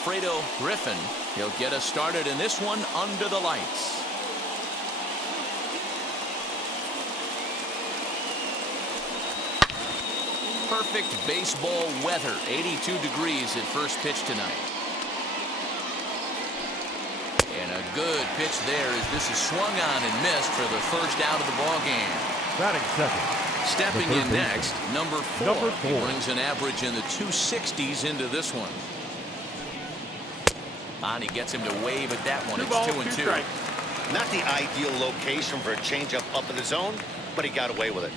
Alfredo Griffin. He'll get us started in this one under the lights. Perfect baseball weather. 82 degrees at first pitch tonight. And a good pitch there as this is swung on and missed for the first out of the ball game. Batting second. Stepping in next, number 4. He brings an average in the 260s into this one. Bonnie gets him to wave at that one. It's 2-2. Not the ideal location for a changeup up in the zone, but he got away with it.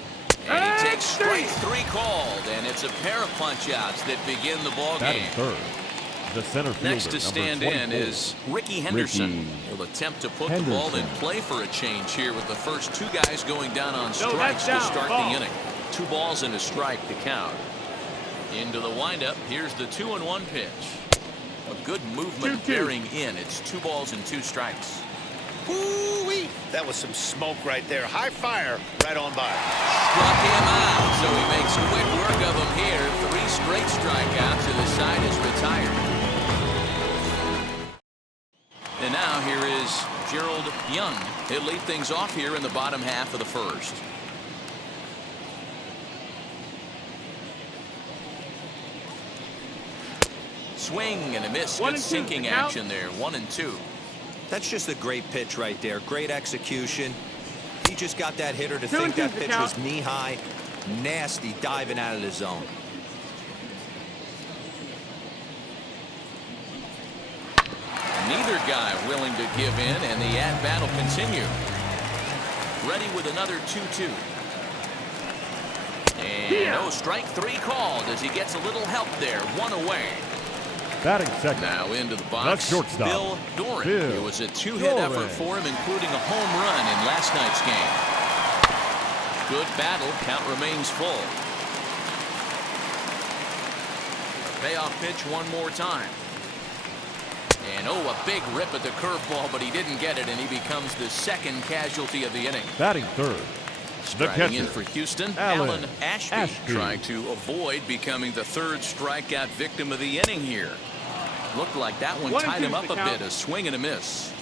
And he takes strike 3 called, and it's a pair of punch-outs that begin the ball game. Third, the center fielder, next to stand in is Ricky Henderson. He'll attempt to put the ball in play for a change here with the first 2 guys going down on strikes to start the inning. 2 balls and a strike to count. Into the windup. Here's the 2-1 pitch. A good movement bearing in. It's 2 balls and 2 strikes. Woo-wee! That was some smoke right there. High fire right on by. Struck him out, so he makes quick work of him here. 3 straight strikeouts, and the side is retired. And now here is Gerald Young. He'll lead things off here in the bottom half of the first. Swing and a miss. Good sinking action there. 1-2. That's just a great pitch right there. Great execution. He just got that hitter to think that pitch was knee-high. Nasty diving out of the zone. Neither guy willing to give in, and the at-bat will continue. Ready with another 2-2. And strike 3 called as he gets a little help there. 1 away. Batting second. Now into the box, shortstop, Bill Doran. It was a 2-hit effort for him, including a home run in last night's game. Good battle. Count remains full. A payoff pitch one more time. And a big rip at the curveball, but he didn't get it, and he becomes the second casualty of the inning. Batting third. Striding in for Houston, Alan Ashby, trying to avoid becoming the 3rd strikeout victim of the inning here. Looked like that one tied him up a bit. A swing and a miss.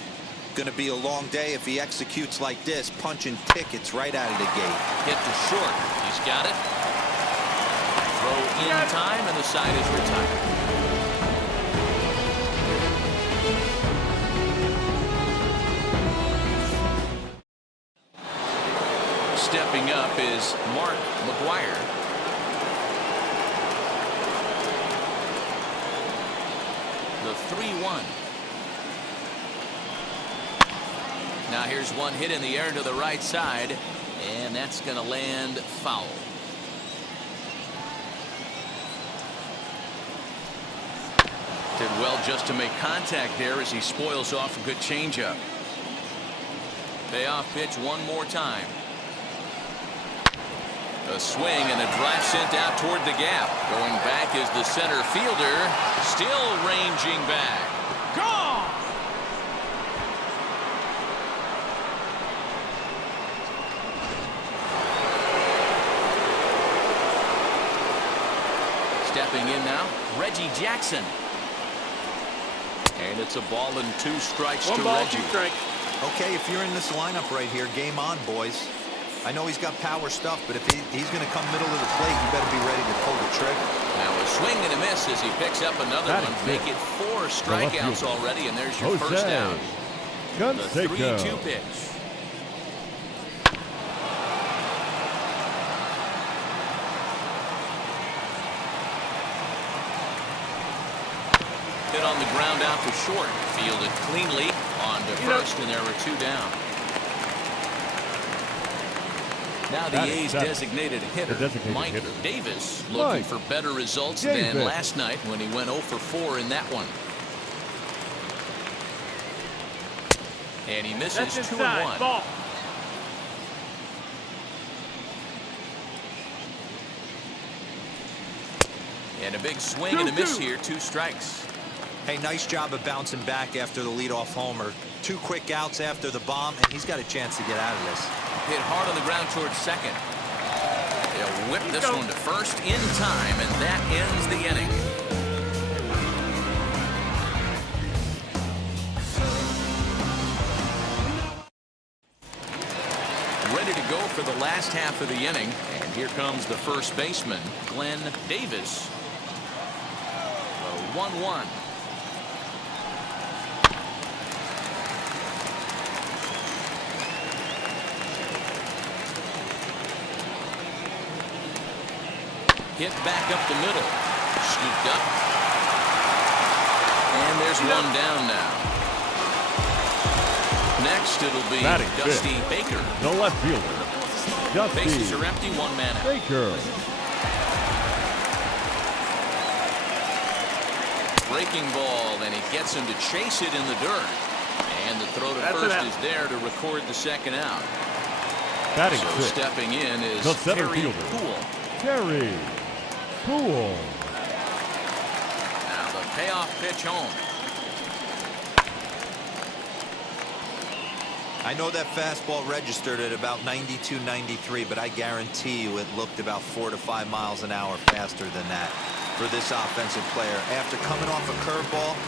Going to be a long day if he executes like this, punching tickets right out of the gate. Hit to short. He's got it. Throw in time, and the side is retired. Stepping up is Mark McGuire. The 3-1. Now here's one hit in the air to the right side, and that's going to land foul. Did well just to make contact there as he spoils off a good changeup. Payoff pitch one more time. A swing and a drive sent out toward the gap. Going back is the center fielder. Still ranging back. Gone! Stepping in now, Reggie Jackson. And it's a ball and 2 strikes to Reggie. Okay, if you're in this lineup right here, game on, boys. I know he's got power stuff, but if he's going to come middle of the plate, you better be ready to pull the trigger. Now a swing and a miss as he picks up another one. Make it 4 strikeouts already, and there's your first down. The 3-2 pitch. Hit on the ground out for short. Fielded cleanly on to first, and there were 2 down. Now the A's designated hitter, Mike Davis, looking for better results than last night when he went 0 for 4 in that one. And he misses 2-1. And a big swing and a miss here, 2 strikes. Hey, nice job of bouncing back after the leadoff homer. 2 quick outs after the bomb, and he's got a chance to get out of this. Hit hard on the ground towards second. They'll whip this one to first in time, and that ends the inning. for the last half of the inning. And here comes the first baseman, Glenn Davis. The 1-1. Hit back up the middle. Scooped up. And there's one down now. Next, it'll be Batting Dusty fifth, Baker. the left fielder. Dusty Bases are empty, one man out. Baker. Breaking ball, and he gets him to chase it in the dirt. And the throw to first is there to record the second out. Batting So sixth, stepping in is the center Terry fielder. Poole. Terry Poole. Now the payoff pitch home. I know that fastball registered at about 92, 93, but I guarantee you it looked about 4 to 5 miles an hour faster than that for this offensive player. After coming off a curveball,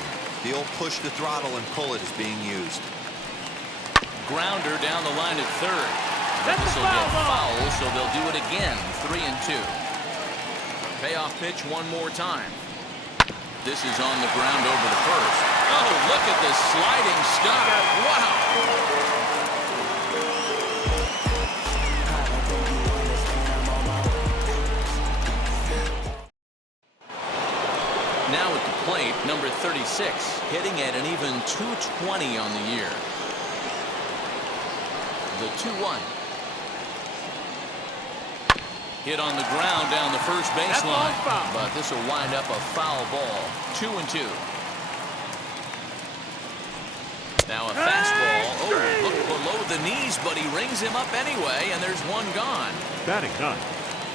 the old push the throttle and pull it is being used. Grounder down the line at third. But this will get foul, so they'll do it again. 3-2. Payoff pitch one more time. This is on the ground over the first. Oh, look at this sliding stop. Wow. Now at the plate, number 36, hitting at an even 220 on the year. The 2-1. Hit on the ground down the first baseline, but this will wind up a foul ball. 2-2. Now a fastball. Oh, look below the knees, but he rings him up anyway, and there's one gone. Batting ninth,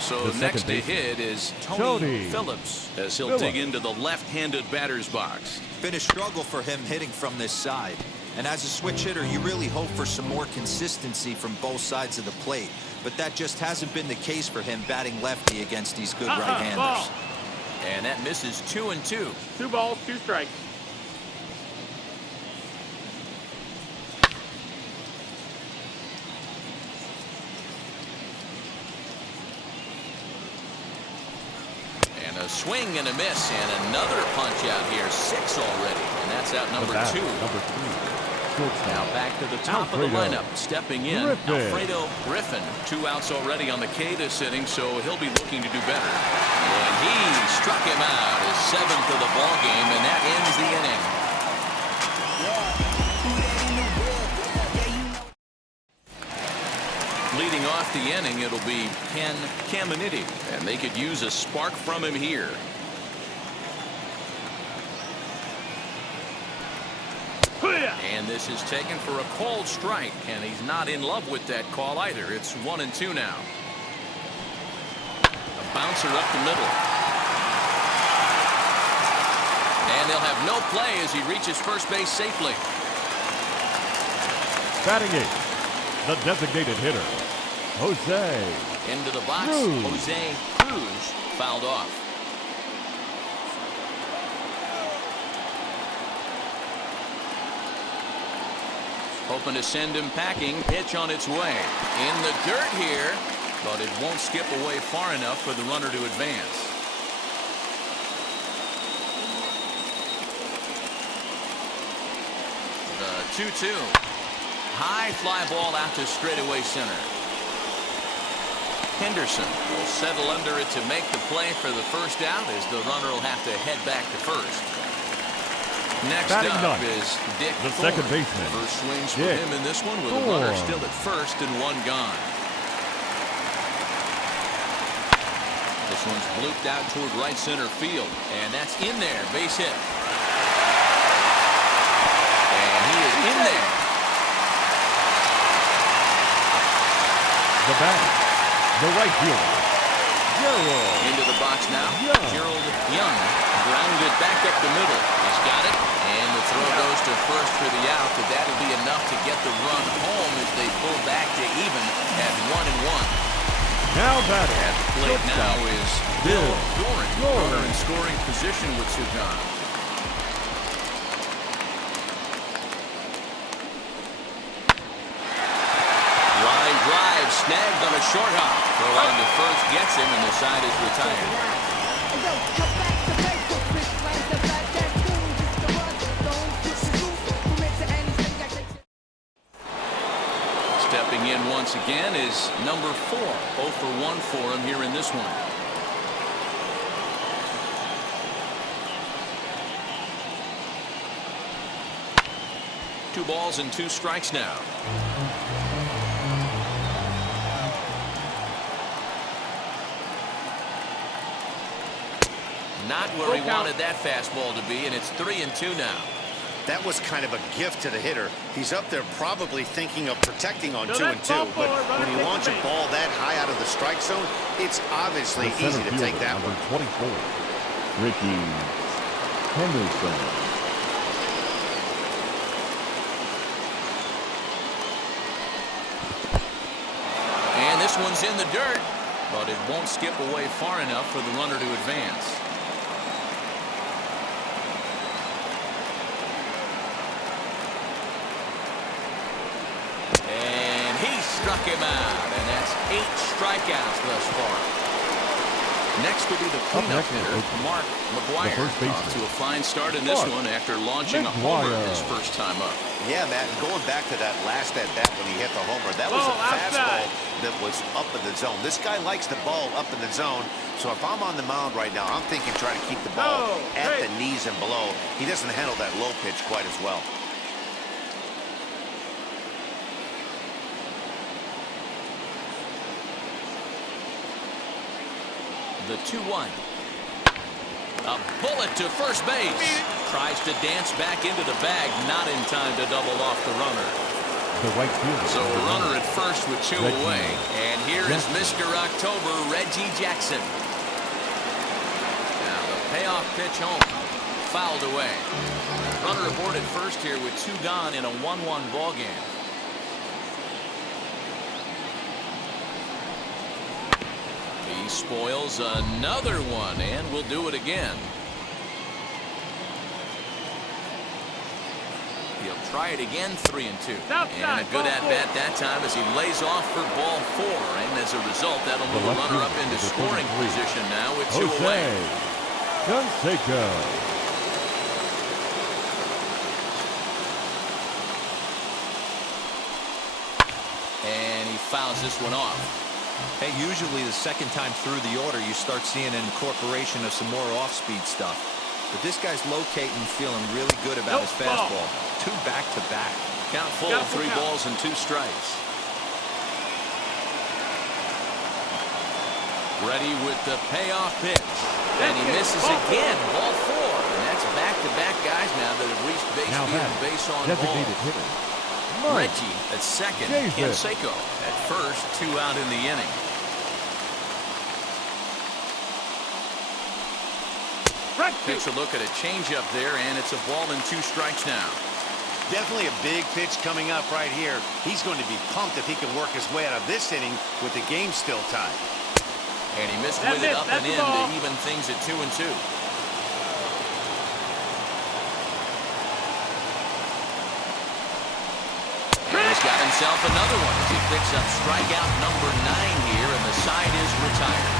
So the next second to baseman, hit is Tony Tony Phillips, as he'll Phillips. dig into the left-handed batter's box. Been a struggle for him hitting from this side. And as a switch hitter, you really hope for some more consistency from both sides of the plate. But that just hasn't been the case for him batting lefty against these good right-handers. And that misses 2-2. 2 balls, 2 strikes. And a swing and a miss, and another punch out here. 6 already, and that's out number 2. number 3. Now back to the top of the Alfredo lineup. Stepping in, Griffin. Alfredo Griffin. 2 outs already on the K this inning, so he'll be looking to do better. And he struck him out, his 7th of the ball game, and that ends the inning. Leading off the inning, it'll be Ken Caminiti, and they could use a spark from him here. And this is taken for a called strike, and he's not in love with that call either. It's 1-2 now. A bouncer up the middle. And they'll have no play as he reaches first base safely. Batting eighth, the designated hitter, Jose Into the box, Cruz. Jose Cruz fouled off. Hoping to send him packing. Pitch on its way. In the dirt here, but it won't skip away far enough for the runner to advance. The 2-2. High fly ball out to straightaway center. Henderson will settle under it to make the play for the first out, as the runner will have to head back to first. Next Batting up ninth, is Dick the Thorne. second baseman, First swings for Dick him in this one, with a Thorne. runner still at first and 1 gone. This one's blooped out toward right center field, and that's in there. Base hit. And he is in there. The batter, the right fielder, Gerald Into the box now. Young. Gerald Young grounded back up the middle. He's got it, and the throw goes to first for the out, but that'll be enough to get the run home as they pull back to even at 1-1. Now batting, At the plate now is Bill Doran. Doran. Runner in scoring position with Sugan. Line drive snagged a short hop. Throw on to first gets him, and the side is retired. Stepping in once again is number 4. 0 for 1 for him here in this one. Two balls and 2 strikes now. Not where he wanted that fastball to be, and it's 3-2 now. That was kind of a gift to the hitter. He's up there probably thinking of protecting on 2-2, but when you launch a ball that high out of the strike zone, it's obviously easy to take that one. 24, Ricky Henderson. And this one's in the dirt, but it won't skip away far enough for the runner to advance. Struck him out, and that's 8 strikeouts thus far. Next will be the cleanup hitter, Mark McGuire, off to a fine start in this one after launching a homer his first time up. Yeah, Matt, going back to that last at-bat when he hit the homer, that was a fastball that was up in the zone. This guy likes the ball up in the zone, so if I'm on the mound right now, I'm thinking trying to keep the ball at the knees and below. He doesn't handle that low pitch quite as well. The 2-1. A bullet to first base. Tries to dance back into the bag, not in time to double off the runner. The right fielder. So a runner at first with 2 away. And here is Mr. October, Reggie Jackson. Now the payoff pitch home. Fouled away. Runner aboard at first here with 2 gone in a 1-1 ball game. He spoils another one, and will do it again. He'll try it again, 3-2. And a good at-bat that time as he lays off for ball 4. And as a result, that'll move the runner up into scoring position now with 2 away. And he fouls this one off. Hey, usually the second time through the order, you start seeing an incorporation of some more off-speed stuff. But this guy's locating, feeling really good about his fastball. 2 back-to-back. Count full, 3 balls and 2 strikes. Ready with the payoff pitch. And he misses again. Ball 4. And that's back-to-back guys now that have reached base and base on ball. Reggie at second, Canseco at first, 2 out in the inning. Takes a look at a changeup there, and it's a ball and 2 strikes now. Definitely a big pitch coming up right here. He's going to be pumped if he can work his way out of this inning with the game still tied. And he missed with it up and in to even things at 2-2. He's got himself another one as he picks up strikeout number 9 here, and the side is retired.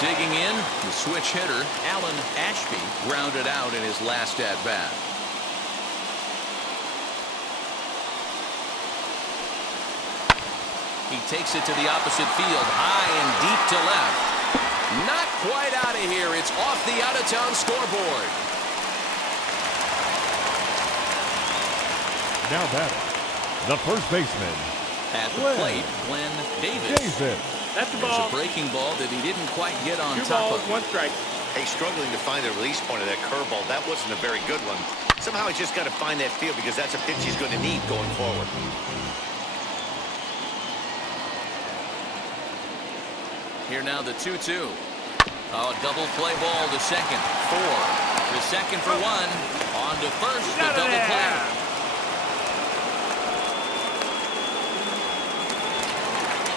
Digging in, the switch hitter, Alan Ashby, grounded out in his last at-bat. He takes it to the opposite field, high and deep to left. Not quite out of here. It's off the out-of-town scoreboard. Now batting, the first baseman. At the plate, Glenn Davis. That's the There's ball. a breaking ball that he didn't quite get on 2 top balls, of. 1 strike. Hey, struggling to find the release point of that curveball. That wasn't a very good one. Somehow he's just got to find that feel because that's a pitch he's going to need going forward. Here now the 2-2. Oh, double play ball to second. 4. To second for 1. On to first. The double play.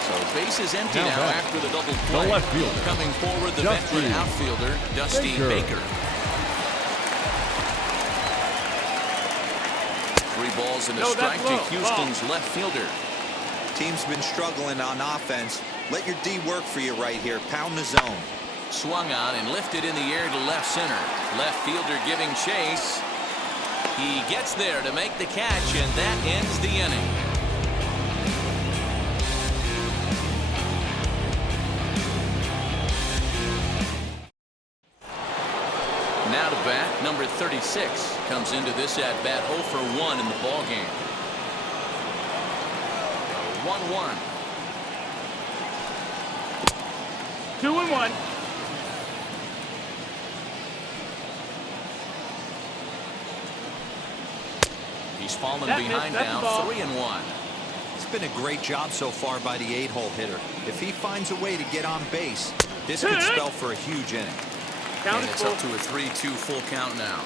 So base is empty now after the double play. The left fielder. Coming forward, the veteran outfielder, Dusty Baker. balls and a strike to Houston's left fielder. Team's been struggling on offense. Let your D work for you right here. Pound the zone. Swung on and lifted in the air to left center. Left fielder giving chase. He gets there to make the catch, and that ends the inning. Now to bat, number 36 comes into this at bat 0 for 1 in the ball game. 1-1. 2-1. He's fallen behind now, 3-1. It's been a great job so far by the 8-hole hitter. If he finds a way to get on base, this could spell for a huge inning. And it's up to a 3-2 full count now.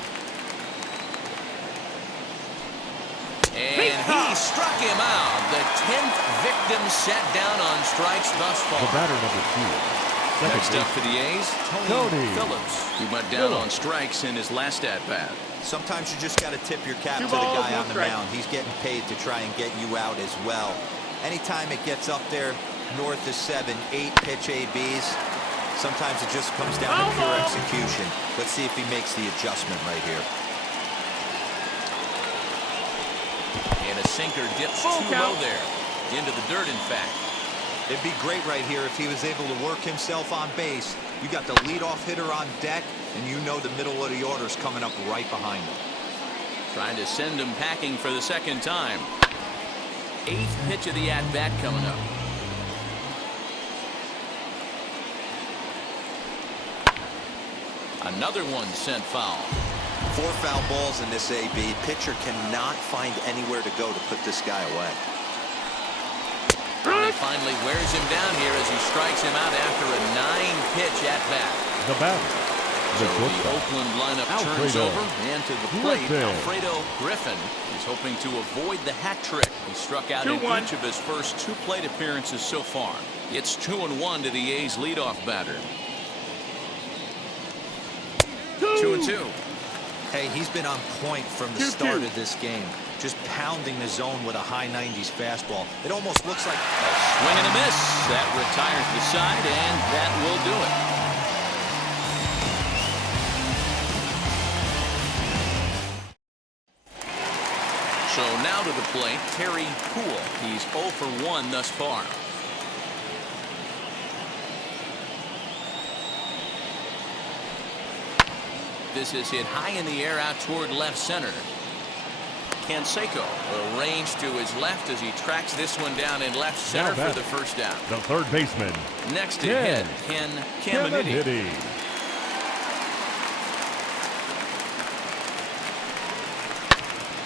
And he struck him out. The 10th victim set down on strikes thus far. The batter number 2. Next up for the A's, Tony Phillips. He went down on strikes in his last at-bat. Sometimes you just got to tip your cap to the guy on the mound. He's getting paid to try and get you out as well. Anytime it gets up there north of 7, 8 pitch ABs, sometimes it just comes down to pure execution. Let's see if he makes the adjustment right here. And a sinker dips too low there. Into the dirt, in fact. It'd be great right here if he was able to work himself on base. You got the leadoff hitter on deck, and you know the middle of the order's coming up right behind him. Trying to send him packing for the second time. 8th pitch of the at-bat coming up. Another one sent foul. 4 foul balls in this AB. Pitcher cannot find anywhere to go to put this guy away. And he finally wears him down here as he strikes him out after a 9-pitch at-bat. The batter. So the Oakland lineup turns over, and to the plate, Alfredo Griffin is hoping to avoid the hat trick. He struck out in each of his first 2 plate appearances so far. It's 2-1 to the A's leadoff batter. 2-2. Hey, he's been on point from the start of this game. Just pounding the zone with a high 90s fastball. It almost looks like a swing and a miss. That retires the side, and that will do it. So now to the plate, Terry Poole. He's 0 for 1 thus far. This is hit high in the air out toward left center. Canseco arranged to his left as he tracks this one down in left center for the first down. The third baseman. Next to hit, Ken Caminiti.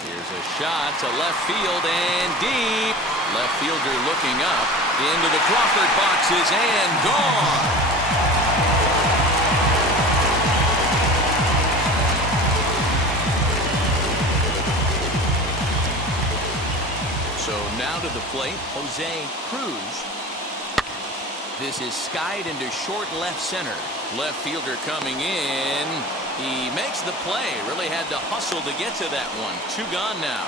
Here's a shot to left field and deep. Left fielder looking up into the Crawford boxes and gone. So now to the plate, Jose Cruz. This is skied into short left center. Left fielder coming in. He makes the play. Really had to hustle to get to that one. 2 gone now.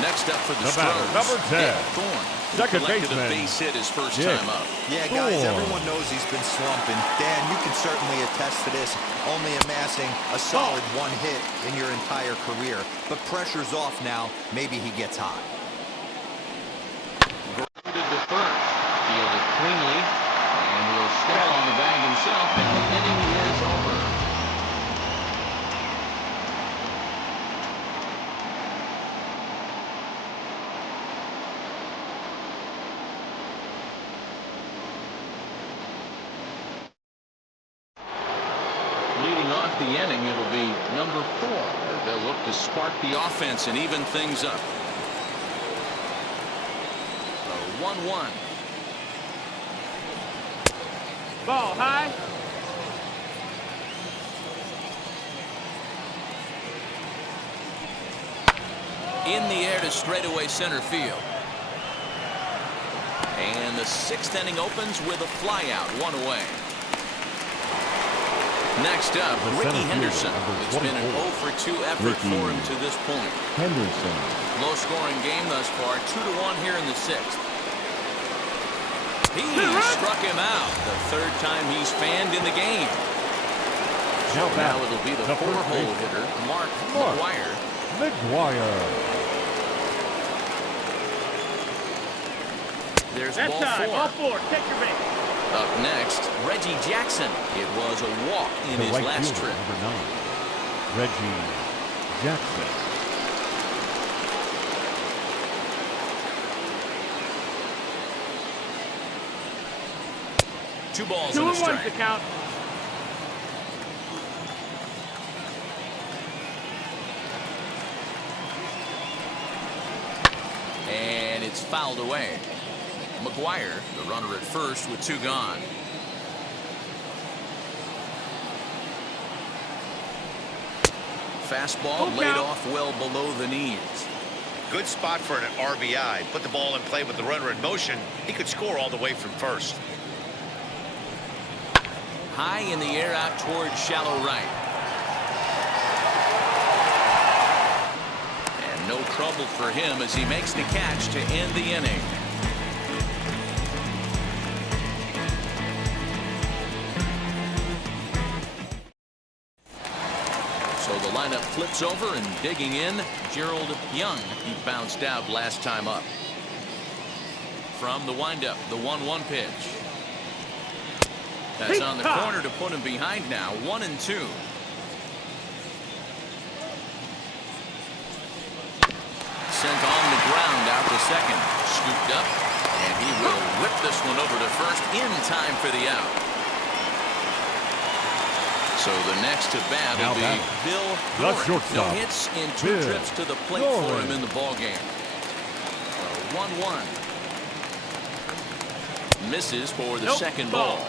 Next up for the Astros, number 10. Thorne. Second baseman. A base hit his first time up. Yeah, guys, everyone knows he's been slumping. Dan, you can certainly attest to this, only amassing a solid 1 hit in your entire career. But pressure's off now. Maybe he gets hot. Grounded to first. Fielded cleanly. And will step on the bag himself. And the inning is over. Leading off the inning, it'll be number 4. They'll look to spark the offense and even things up. 1-1. Ball high. In the air to straightaway center field. And the 6th inning opens with a flyout, 1 away. Next up, The Ricky center Henderson. fielder, It's been an 24. 0 for 2 effort Ricky for him to this point. Henderson. Low-scoring game thus far, 2-1 here in the 6th. He struck him out. The 3rd time he's fanned in the game. Now It'll be the 4-hole hitter, Mark McGwire. There's That ball time, 4. ball 4. Take your base. Up next, Reggie Jackson. It was a walk in his right last fielder, trip. number 9, Reggie Jackson. Two balls 2 and a and 1 strike. to count. And it's fouled away. McGwire, the runner at first with 2 gone. Fastball laid off well below the knees. Good spot for an RBI. Put the ball in play with the runner in motion. He could score all the way from first. High in the air out towards shallow right. And no trouble for him as he makes the catch to end the inning. So the lineup flips over and digging in. Gerald Young, he bounced out last time up. From the windup, the 1-1 pitch. That's on the corner to put him behind now. 1-2. Sent on the ground out to second. Scooped up. And he will whip this one over to first in time for the out. So the next to bat will be Bill Doran. No hits in 2 trips to the plate for him in the ballgame. 1-1. Misses for the second ball.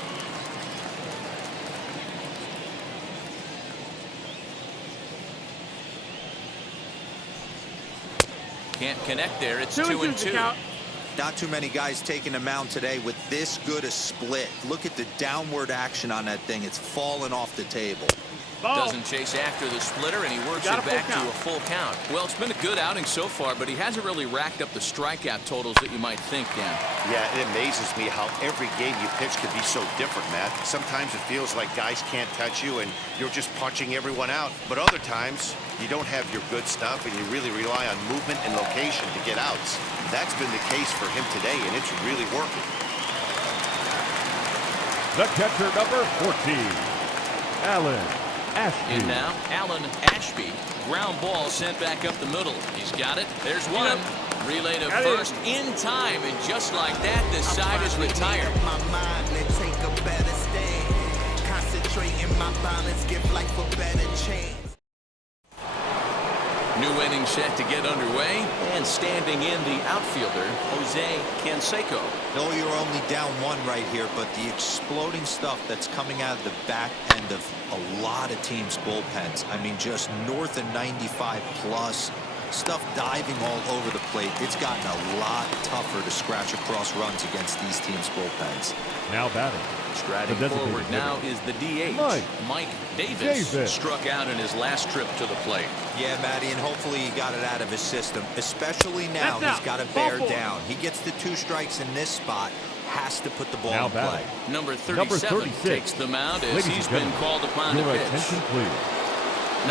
Can't connect there. It's 2-2. Not too many guys taking the mound today with this good a split. Look at the downward action on that thing. It's falling off the table. Doesn't chase after the splitter, and he works it back to a full count. Well, it's been a good outing so far, but he hasn't really racked up the strikeout totals that you might think, Dan. Yeah, it amazes me how every game you pitch can be so different, Matt. Sometimes it feels like guys can't touch you, and you're just punching everyone out. But other times, you don't have your good stuff, and you really rely on movement and location to get outs. That's been the case for him today, and it's really working. The catcher, number 14, Alan Ashby. And now, Alan Ashby. Ground ball sent back up the middle. He's got it. There's one. Relay to first in time, and just like that, the side is retired. My mind and take a better stand. Concentrating my balance, give life a better chance. New inning set to get underway, and standing in the outfielder, Jose Canseco. No, you're only down 1 right here, but the exploding stuff that's coming out of the back end of a lot of teams' bullpens. I mean, just north of 95 plus. Stuff diving all over the plate. It's gotten a lot tougher to scratch across runs against these teams' bullpens. Now batting. Striding forward now is the DH. Mike Davis struck out in his last trip to the plate. Yeah, Matty, and hopefully he got it out of his system. Especially now, he's got to bear down. He gets the 2 strikes in this spot. Has to put the ball in play. Number 37 takes the mound as he's been called upon to pitch. Attention, please.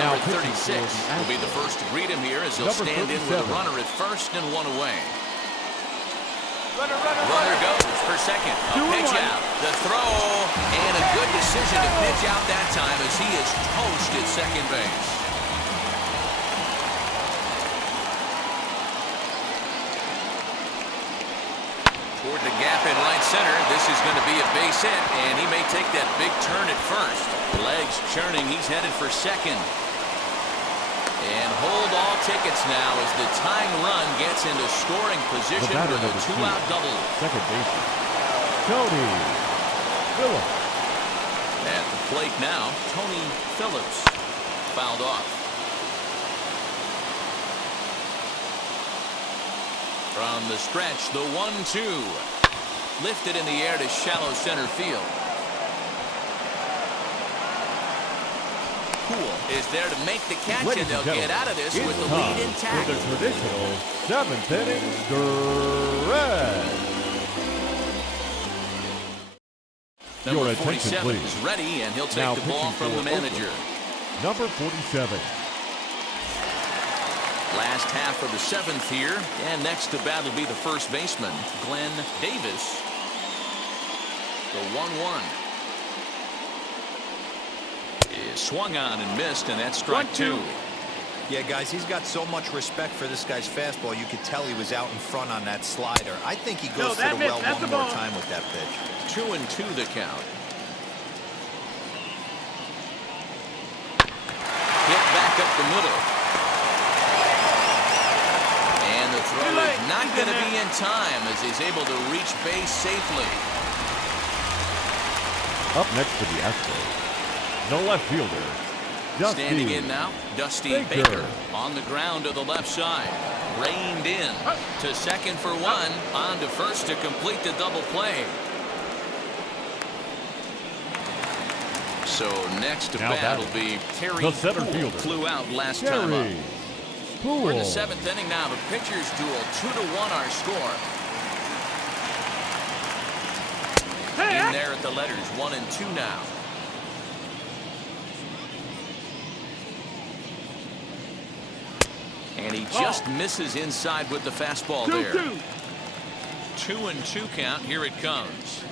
Number 36 will be the first to greet him here as he'll stand in with a runner at first and 1 away. Runner goes for second. A pitch out. The throw. And a good decision to pitch out that time as he is toast at second base. Toward the gap in right center. This is going to be a base hit, and he may take that big turn at first. Legs churning. He's headed for second. And hold all tickets now as the tying run gets into scoring position with a 2-out double. Second baseman, Tony Phillips. At the plate now, Tony Phillips. Fouled off. From the stretch, the 1-2. Lifted in the air to shallow center field. Poole is there to make the catch, Ladies and they'll and get out of this with the time lead intact. for the traditional 7th inning stretch. Number Your attention, 47 please. is ready, and he'll take Now the ball pitching from for the manager. Oakland, number 47. Last half of the 7th here, and next to bat will be the first baseman, Glenn Davis. The 1-1 is swung on and missed, and that's strike 2. Yeah, guys, he's got so much respect for this guy's fastball. You could tell he was out in front on that slider. I think he goes to the well one more time with that pitch. 2-2 the count. Hit back up the middle. And the throw is not going to be in time as he's able to reach base safely. Up next to the Astros, the left fielder, Dusty Standing in now, Dusty Baker on the ground to the left side. Reined in to second for one, on to first to complete the double play. So next to bat will be Terry the center Poole. fielder. Flew out last time up. Poole. We're in the 7th inning now. The pitchers duel, 2-1 our score. In there at the letters, 1-2 now. And he just misses inside with the fastball there. 2-2 count. Here it comes.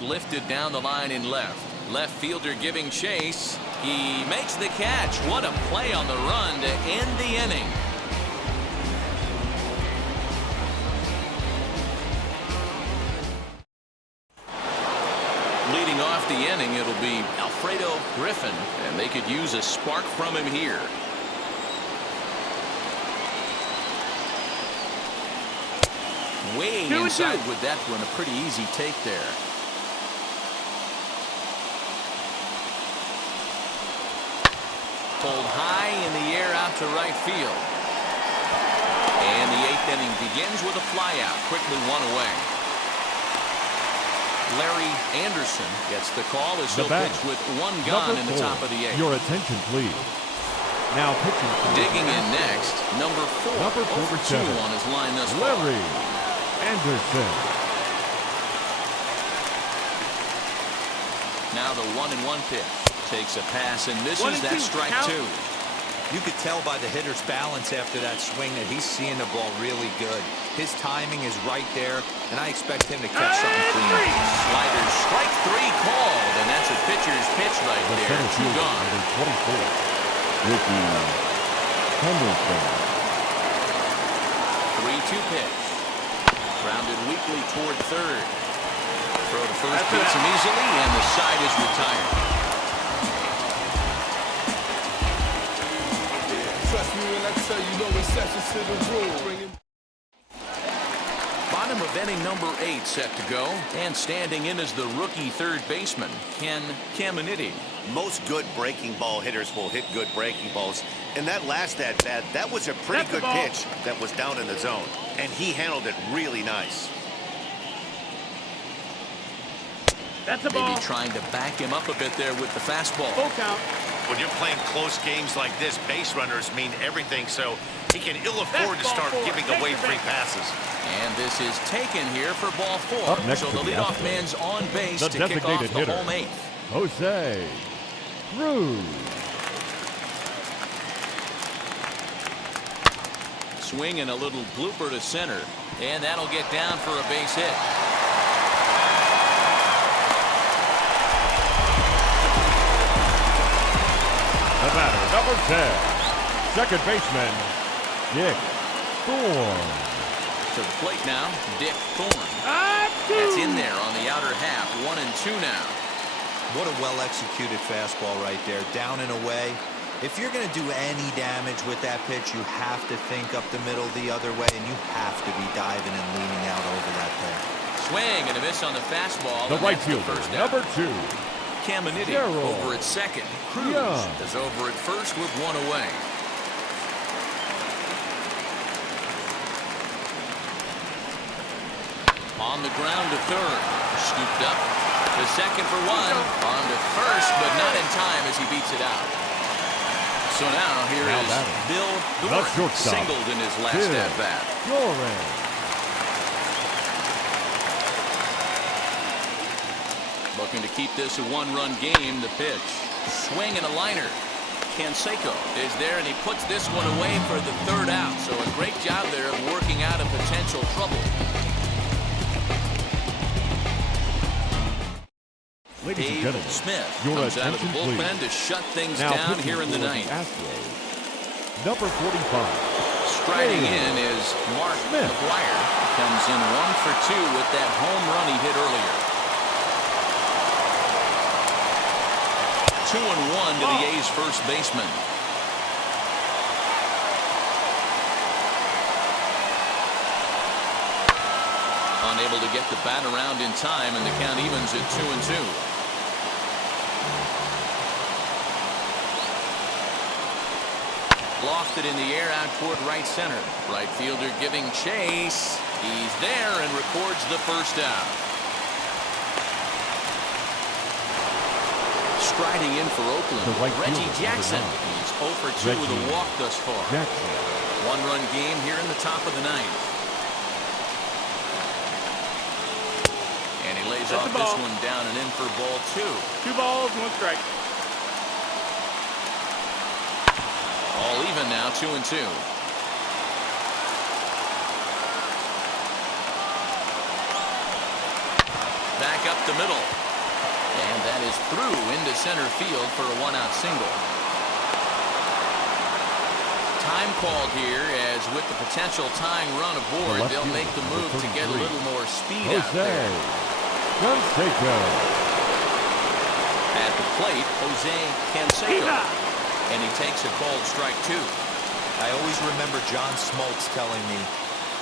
Lifted down the line in left. Left fielder giving chase. He makes the catch. What a play on the run to end the inning. Leading off the inning, it'll be Alfredo Griffin, and they could use a spark from him here. Way inside with that one, a pretty easy take there. Pulled high in the air out to right field. And the 8th inning begins with a flyout, quickly one away. Larry Anderson gets the call as he'll pitch with one gone in the top of the 8th. Your attention, please. Now pitching. Digging in next, number 4. Number 47 on his line thus far. Larry Anderson. Now the 1-1 pitch. Takes a pass and misses. That strike 2. You could tell by the hitter's balance after that swing that he's seeing the ball really good. His timing is right there, and I expect him to catch something clean. Slider strike 3 called, and that's a pitcher's pitch right The there. 2 fielder, gone. number 24, Ricky Henderson. 3-2 pitch. Grounded weakly toward third. Throw to first beats him easily, and the side is retired. Trust me when I tell you no exceptions to the rule. Bottom of inning number 8 set to go, and standing in as the rookie third baseman, Ken Caminiti. Most good breaking ball hitters will hit good breaking balls. And that last at-bat, that was a pretty good pitch that was down in the zone. And he handled it really nice. Maybe trying to back him up a bit there with the fastball. Full count. When you're playing close games like this, base runners mean everything, so he can ill afford to start giving away free passes. And this is taken here for ball 4. Up next So to the the leadoff Astros, man's on base the to kick off designated the hitter, home 8th. Jose Cruz. Swing and a little blooper to center, and that'll get down for a base hit. The batter, number 10, second baseman, Dick Thorne. To the plate now, Dick Thorne. That's in there on the outer half, 1-2 now. What a well-executed fastball right there, down and away. If you're going to do any damage with that pitch, you have to think up the middle the other way, and you have to be diving and leaning out over that thing. Swing and a miss on the fastball. The right that's fielder, first down. number 2, Caminiti over at second. Cruz is over at first with one away. On the ground to third. Scooped up. The second for one. On to first, but not in time as he beats it out. So now here is Bill Doran, singled in his last at-bat. Looking to keep this a one-run game. The pitch. Swing and a liner. Canseco is there, and he puts this one away for the third out. So a great job there of working out a potential trouble. Ladies and Dave gentlemen, Smith your comes out of the attention, bullpen please. to shut things Now down pitching here in the for ninth. Astros, number 45. Striding in is Mark Smith. McGuire. Comes in 1 for 2 with that home run he hit earlier. 2-1 to the A's first baseman. Unable to get the bat around in time, and the count evens at 2-2. Lofted in the air out toward right center. Right fielder giving chase. He's there and records the first out. Striding in for Oakland, Reggie Jackson. He's 0 for 2 with a walk thus far. One-run game here in the top of the ninth. And he lays off this one down and in for ball 2. 2 balls, 1 strike. All even now, 2-2. Back up the middle. And that is through into center field for a 1-out single. Time called here, as with the potential tying run aboard, they'll make the move to get a little more speed out there. At the plate, Jose Canseco. And he takes a called strike 2. I always remember John Smoltz telling me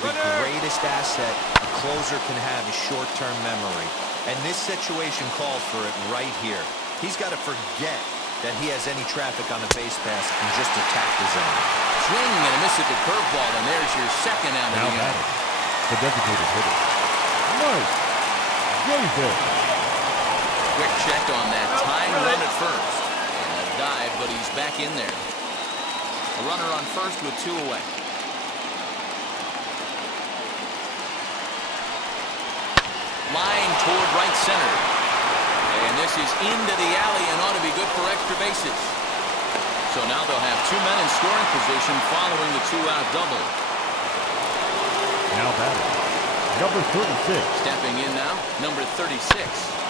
the greatest asset a closer can have is short-term memory. And this situation called for it right here. He's got to forget that he has any traffic on the base pass and just attack the zone. Swing and a miss at the curveball, and there's your second out of the inning. The designated hitter, Mike Davis. Quick check on that tying run at first. And a dive, but he's back in there. A runner on first with 2 away. Line toward right center. And this is into the alley and ought to be good for extra bases. So now they'll have 2 men in scoring position following the 2-out double. Now batting, number 36. Stepping in now, number 36.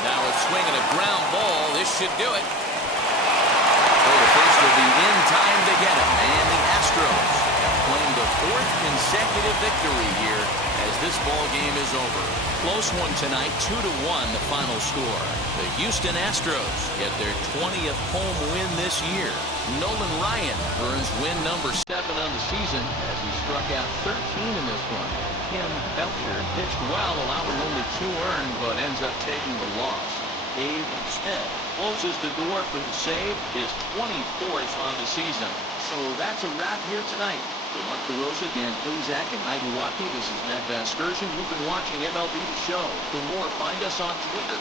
Now a swing and a ground ball. This should do it. So the first will be in time to get him. And the Astros have claimed the 4th consecutive victory here as this ball game is over. Close one tonight, 2-1 the final score. The Houston Astros get their 20th home win this year. Nolan Ryan earns win number 7 on the season as he struck out 13 in this one. Tim Belcher pitched well, allowing only 2 earned, but ends up taking the loss. Dave Smith closes the door for the save, his 24th on the season. So that's a wrap here tonight. For Mark DeRosa, Dan Plezak, and Heidi Watkey, this is Matt Vasgersian. You've been watching MLB The Show. For more, find us on Twitter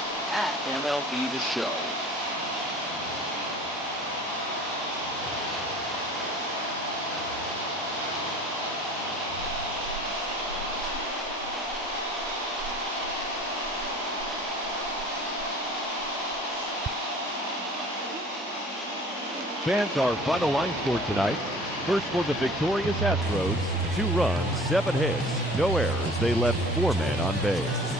@MLB The Show. Fans, our final line score tonight. First for the victorious Astros, 2 runs, 7 hits, no errors. They left 4 men on base.